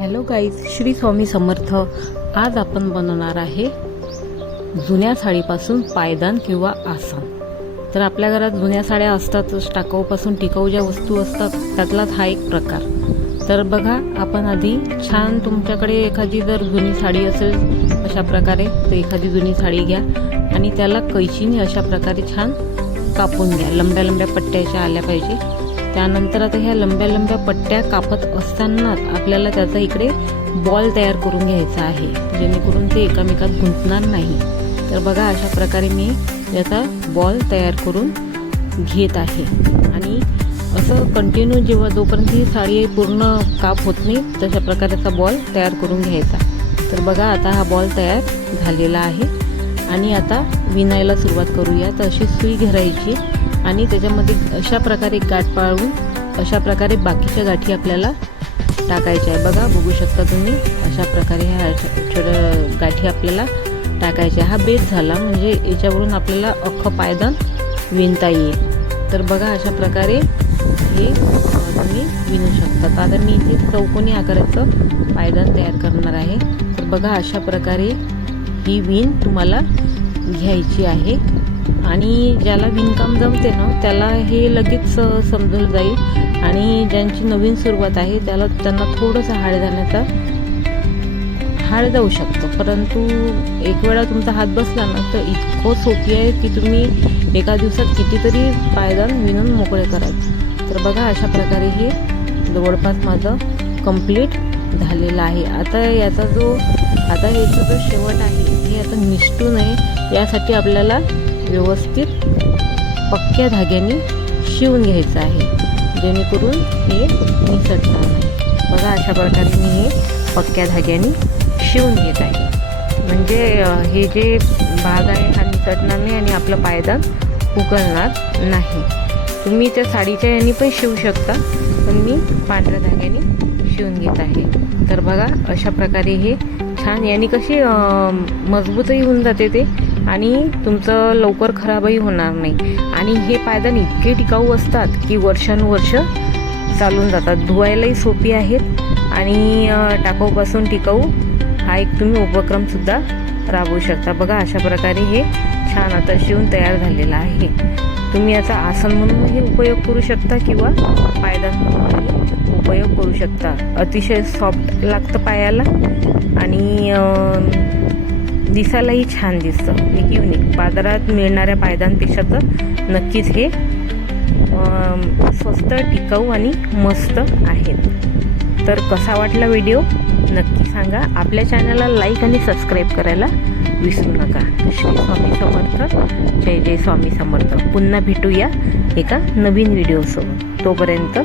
Hello guys, Shri Swami Samarth. आज आपण बनवणार आहे जुन्या साडीपासून पायदान किंवा आसन। तर आपल्या घरात जुन्या साड्या असतातच, टाकाऊपासून टिकाऊ ज्या वस्तू असतात त्यातलाच हा एक प्रकार। तर बघा, आपण आधी छान, तुमच्याकडे एखादी जर जुनी साडी असेल अशा प्रकारे, तर एखादी जुनी साडी घ्या आणि त्याला कैचीने अशा प्रकारे छान कापून घ्या। लंब्या लंब्या पट्ट्या अशा आल्या पाहिजे। त्यानंतर आता ह्या लंब्या लंब्या पट्ट्या कापत असताना आपल्याला त्याचा इकडे बॉल तयार करून घ्यायचा आहे, जेणेकरून ते एकामेकात गुंतणार नाही। तर बघा, अशा प्रकारे मी याचा बॉल तयार करून घेत आहे आणि असं कंटिन्यू जोपर्यंत ही साडी पूर्ण काप होत नाही तशा प्रकारचा बॉल तयार करून घ्यायचा। तर बघा, आता हा बॉल तयार झालेला आहे आणि आता विणायला सुरुवात करूया। तर अशी सुई घरायची आणि त्याच्यामध्ये अशा प्रकारे गाठ पाळून अशा प्रकारे बाकीच्या गाठी आपल्याला टाकायच्या आहे। बघा, बघू शकता तुम्ही, अशा प्रकारे ह्या छोट्या गाठी आपल्याला टाकायच्या। हा बेस झाला, म्हणजे याच्यावरून आपल्याला अख्खं पायदान विणता येईल। तर बघा, अशा प्रकारे हे तुम्ही विणू शकता। आता मी इथे चौकोनी आकाराचं पायदान तयार करणार आहे। तर बघा, अशा प्रकारे ही विण तुम्हाला घ्यायची आहे आणि ज्याला विणकाम जमते ना त्याला हे लगेच समजून जाईल आणि ज्यांची नवीन सुरुवात आहे त्यांना थोडंसं हाड जाऊ शकतं, परंतु एक वेळा तुमचा हात बसला ना तर इतकं सोपी आहे की तुम्ही एका दिवसात कितीतरी पायदान विणून मोकळे कराल। तर बघा, अशा प्रकारे हे जवळपास माझं कंप्लीट झालेलं आहे। आता याचा जो शेवट आहे हे आता निसटू नये यासाठी आपल्याला व्यवस्थित पक्क्या धाग्याने शिवून घ्यायचं आहे, जेणेकरून हे निसटणार नाही। बघा, अशा प्रकारे मी हे पक्क्या धाग्याने शिवून घेत आहे, म्हणजे हे जे भाग आहे हा निसटणार नाही आणि आपलं पायदान उकलणार नाही। तुम्ही त्या साडीच्या याने पण शिवू शकता, पण मी पांढऱ्या धाग्याने शिवून घेत आहे। तर बघा, अशा प्रकारे हे छान, याने कशी मजबूतही होऊन जाते ते आणि तुमचं लवकर खराबही होणार नाही। आणि हे पायदान इतके टिकाऊ असतात की वर्षानुवर्ष चालून जातात, धुवायलाही सोपी आहेत आणि टाकाऊपासून टिकाऊ हा एक तुम्ही उपक्रमसुद्धा राबवू शकता। बघा, अशा प्रकारे हे छान आता शिवून तयार झालेलं आहे। तुम्ही याचा आसन म्हणूनही उपयोग करू शकता किंवा पायदान म्हणूनही उपयोग करू शकता। अतिशय सॉफ्ट लागतं पायाला आणि दिसायलाही छान दिसतं, एक युनिक। बाजारात मिळणाऱ्या पायदानपेक्षा तर नक्कीच हे स्वस्त, टिकाऊ आणि मस्त आहेत। तर कसा वाटला व्हिडिओ नक्की सांगा। आपल्या चॅनलला लाईक आणि सबस्क्राईब करायला विसरू नका। श्री स्वामी समर्थ, जय जय स्वामी समर्थ। पुन्हा भेटूया एका नवीन व्हिडिओसोबत, तोपर्यंत